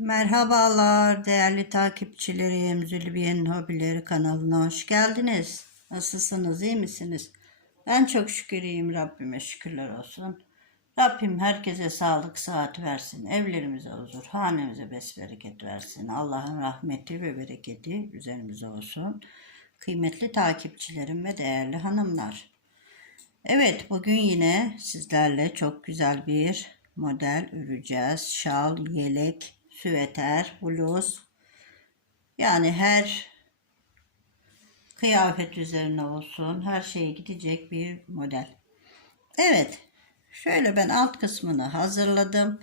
Merhabalar değerli takipçilerim. Zülbiye'nin Hobileri kanalına hoş geldiniz. Nasılsınız, iyi misiniz? Ben çok şükür iyiyim. Rabbime şükürler olsun. Rabbim herkese sağlık, saat versin. Evlerimize huzur, hanemize besbereket versin. Allah'ın rahmeti ve bereketi üzerimize olsun. Kıymetli takipçilerim ve değerli hanımlar. Evet, bugün yine sizlerle çok güzel bir model öreceğiz. Şal, yelek, süveter, bluz. Yani her kıyafet üzerine olsun. Her şeye gidecek bir model. Evet. Şöyle ben alt kısmını hazırladım.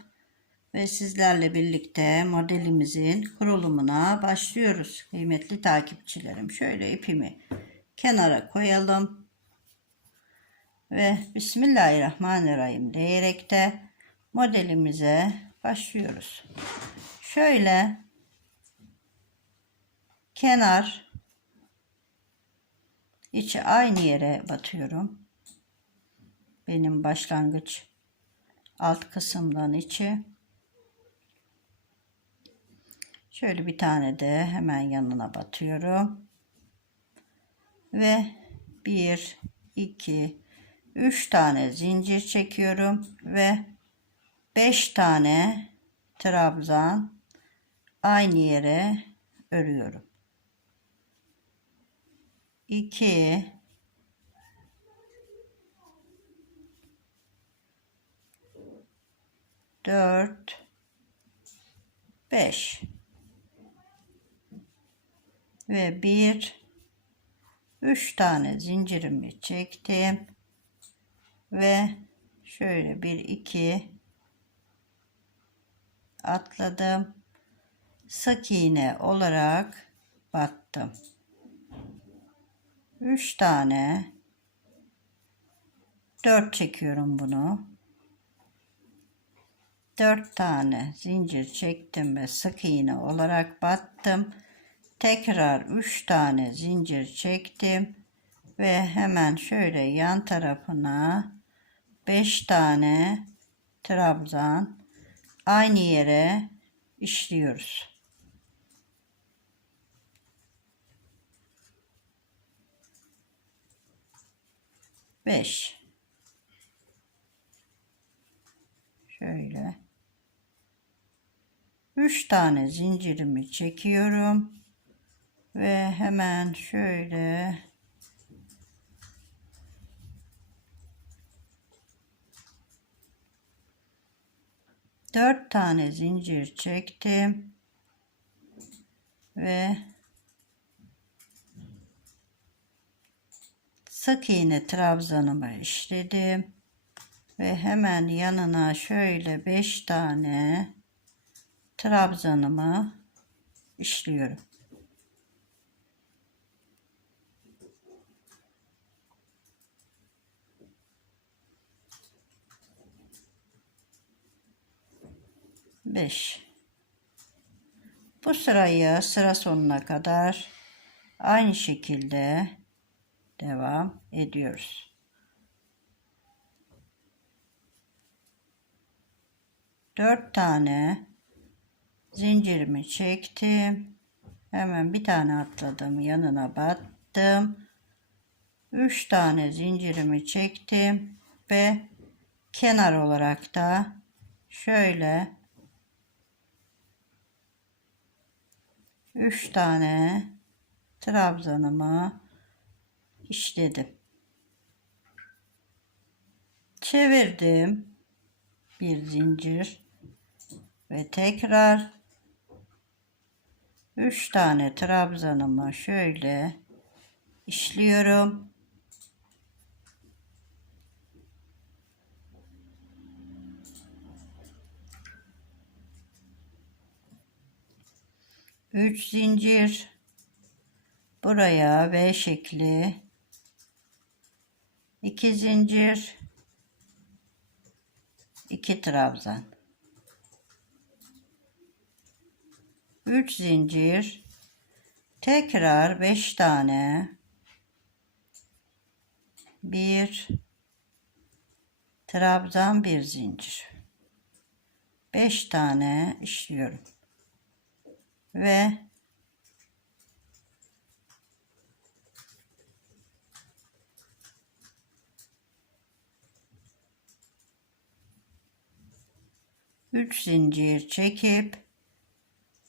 Ve sizlerle birlikte modelimizin kurulumuna başlıyoruz. Kıymetli takipçilerim. Şöyle ipimi kenara koyalım. Ve Bismillahirrahmanirrahim diyerek de modelimize başlıyoruz. Şöyle kenar içi aynı yere batıyorum. Benim başlangıç alt kısımdan içi. Şöyle bir tane de hemen yanına batıyorum. Ve 1 2 3 tane zincir çekiyorum ve 5 tane trabzan aynı yere örüyorum. 2 4 5 ve 1 3 tane zincirimi çektim ve şöyle 1 2 atladım. Sık iğne olarak battım. 3 tane. 4 çekiyorum bunu. 4 tane zincir çektim ve sık iğne olarak battım. Tekrar 3 tane zincir çektim ve hemen şöyle yan tarafına 5 tane trabzan aynı yere işliyoruz. Beş. Şöyle. Üç tane zincirimi çekiyorum. Ve hemen şöyle dört tane zincir çektim ve sık iğne trabzanımı işledim ve hemen yanına şöyle beş tane trabzanımı işliyorum. Beş. Bu sırayı sıra sonuna kadar aynı şekilde devam ediyoruz. Dört tane zincirimi çektim. Hemen bir tane atladım. Yanına battım. Üç tane zincirimi çektim ve kenar olarak da şöyle üç tane trabzanımı işledim. Çevirdim. Bir zincir ve tekrar 3 tane trabzanımı şöyle işliyorum. Üç zincir. Buraya V şekli. 2 zincir. 2 trabzan. 3 zincir. Tekrar 5 tane. 1 trabzan bir zincir. 5 tane işliyorum ve üç zincir çekip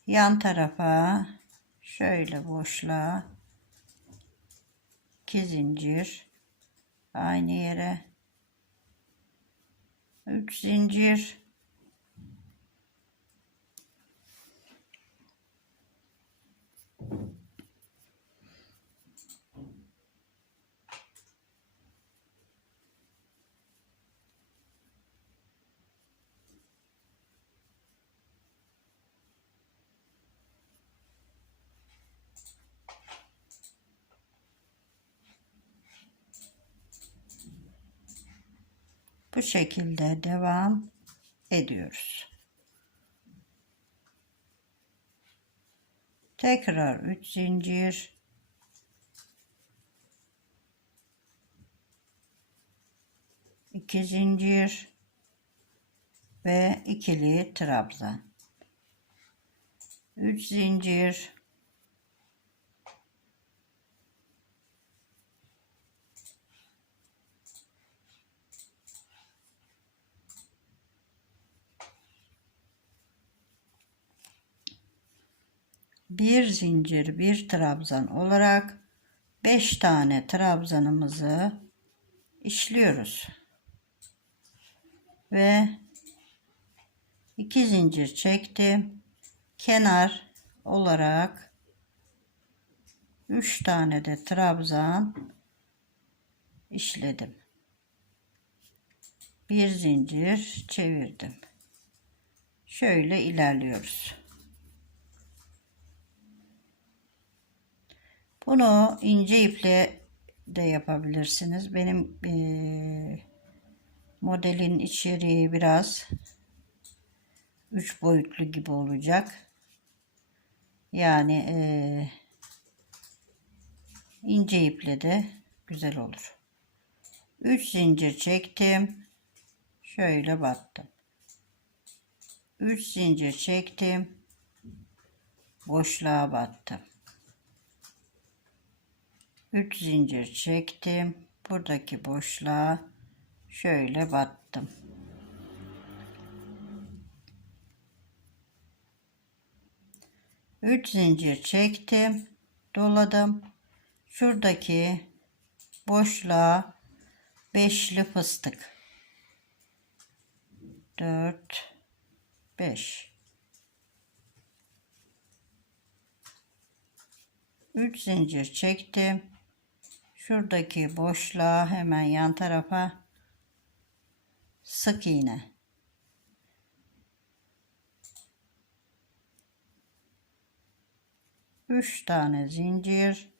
yan tarafa şöyle boşluğa iki zincir aynı yere. Üç zincir Bu şekilde devam ediyoruz. Tekrar 3 zincir. iki zincir ve ikili trabzan. 3 zincir bir zincir bir trabzan olarak 5 tane trabzanımızı işliyoruz. Ve 2 zincir çektim. Kenar olarak 3 tane de trabzan işledim. Bir zincir çevirdim. Şöyle ilerliyoruz. Bunu ince iple de yapabilirsiniz. Benim e, modelin içeriği biraz üç boyutlu gibi olacak. Yani e, ince iple de güzel olur. 3 zincir çektim. Şöyle battım. 3 zincir çektim. Boşluğa battım. 3 zincir çektim. Buradaki boşluğa şöyle battım. Üç zincir çektim. Doladım. Şuradaki boşluğa beşli fıstık. Dört, beş. Üç zincir çektim şuradaki boşluğa hemen yan tarafa sık iğne. Üç tane zincir.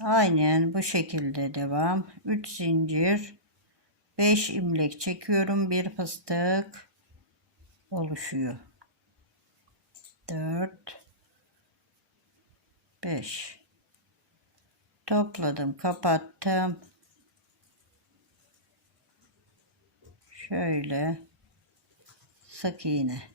Aynen bu şekilde devam. 3 zincir 5 imlek çekiyorum. Bir fıstık oluşuyor. 4 5 topladım kapattım. Şöyle sık iğne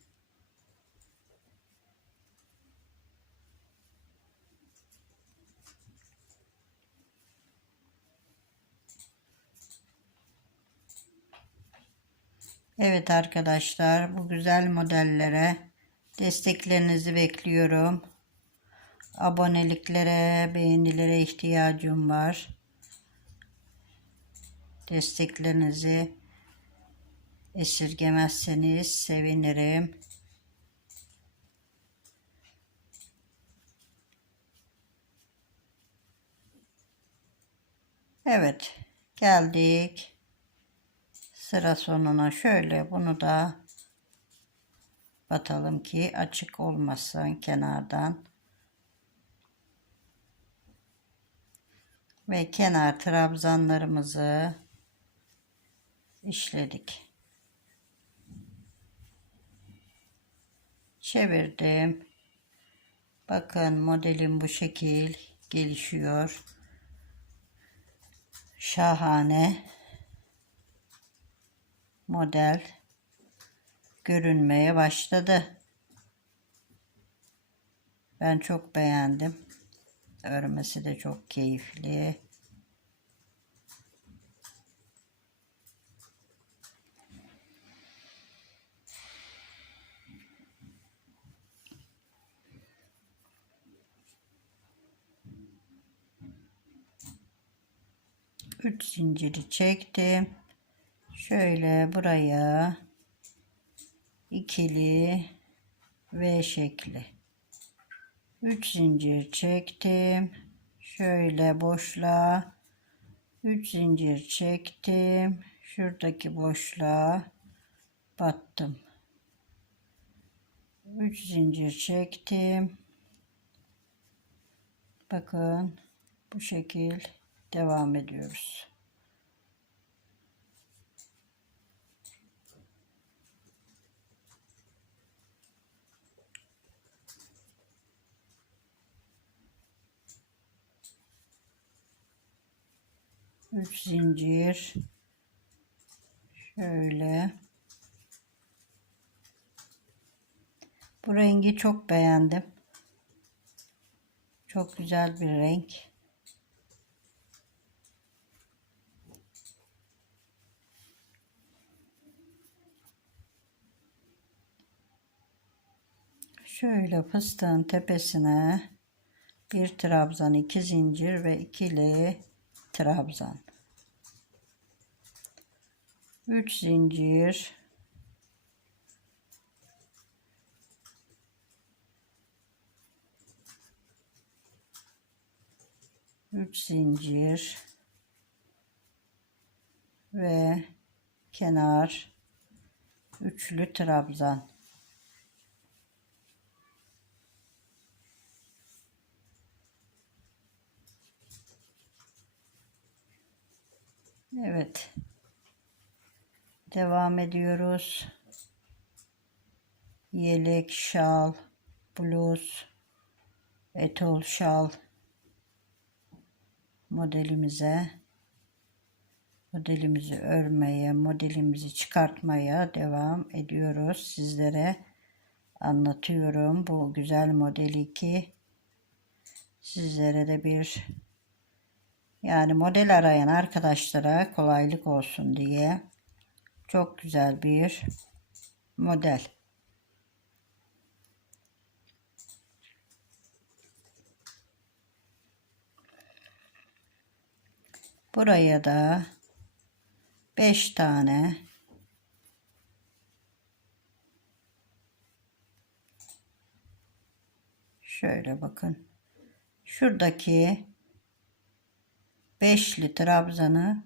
Evet arkadaşlar bu güzel modellere desteklerinizi bekliyorum. Aboneliklere, beğenilere ihtiyacım var. Desteklerinizi esirgemezseniz sevinirim. Evet geldik sıra sonuna şöyle bunu da batalım ki açık olmasın kenardan. Ve kenar trabzanlarımızı işledik. Çevirdim. Bakın modelim bu şekil gelişiyor. Şahane model görünmeye başladı. Ben çok beğendim. Örmesi de çok keyifli. Üç zinciri çektim. Şöyle buraya ikili V şekli. 3 zincir çektim. Şöyle boşluğa 3 zincir çektim. Şuradaki boşluğa battım. 3 zincir çektim. Bakın bu şekil devam ediyoruz. Üç zincir. Şöyle. Bu rengi çok beğendim. Çok güzel bir renk. Şöyle fıstığın tepesine bir trabzan, iki zincir ve ikili trabzan. 3 zincir Üç zincir ve kenar üçlü trabzan. Evet. Devam ediyoruz. Yelek, şal, bluz, etol şal modelimize modelimizi örmeye, modelimizi çıkartmaya devam ediyoruz. Sizlere anlatıyorum bu güzel modeli ki sizlere de bir yani model arayan arkadaşlara kolaylık olsun diye çok güzel bir model. Buraya da 5 tane şöyle bakın. Şuradaki beşli trabzanı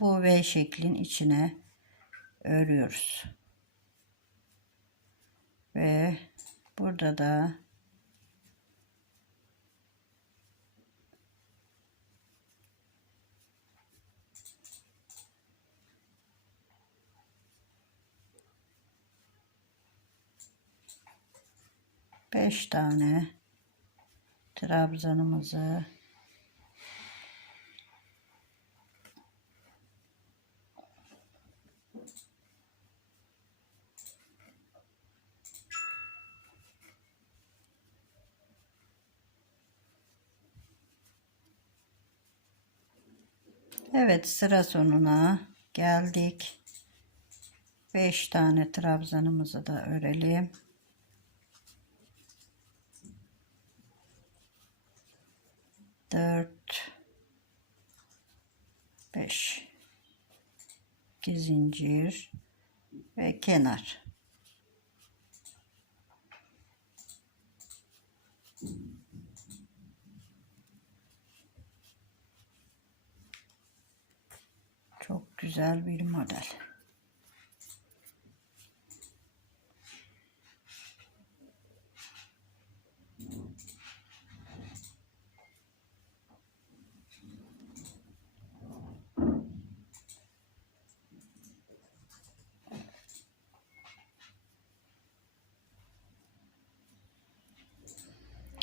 bu V şeklin içine örüyoruz. Ve burada da beş tane trabzanımızı Evet sıra sonuna geldik. 5 tane trabzanımızı da örelim. Dört, beş, iki zincir ve kenar. Çok güzel bir model.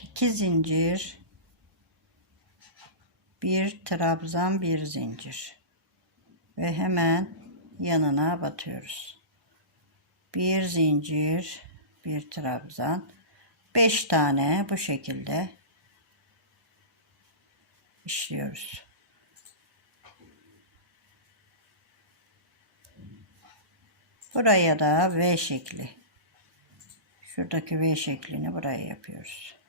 İki zincir bir trabzan bir zincir ve hemen yanına batıyoruz. Bir zincir, bir trabzan, beş tane bu şekilde işliyoruz. Buraya da V şekli. Şuradaki V şeklini buraya yapıyoruz.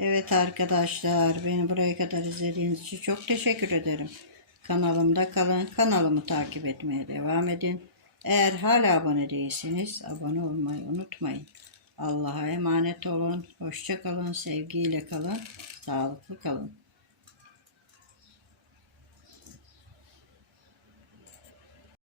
Evet arkadaşlar beni buraya kadar izlediğiniz için çok teşekkür ederim. Kanalımda kalın. Kanalımı takip etmeye devam edin. Eğer hala abone değilseniz abone olmayı unutmayın. Allah'a emanet olun. Hoşça kalın. Sevgiyle kalın. Sağlıklı kalın.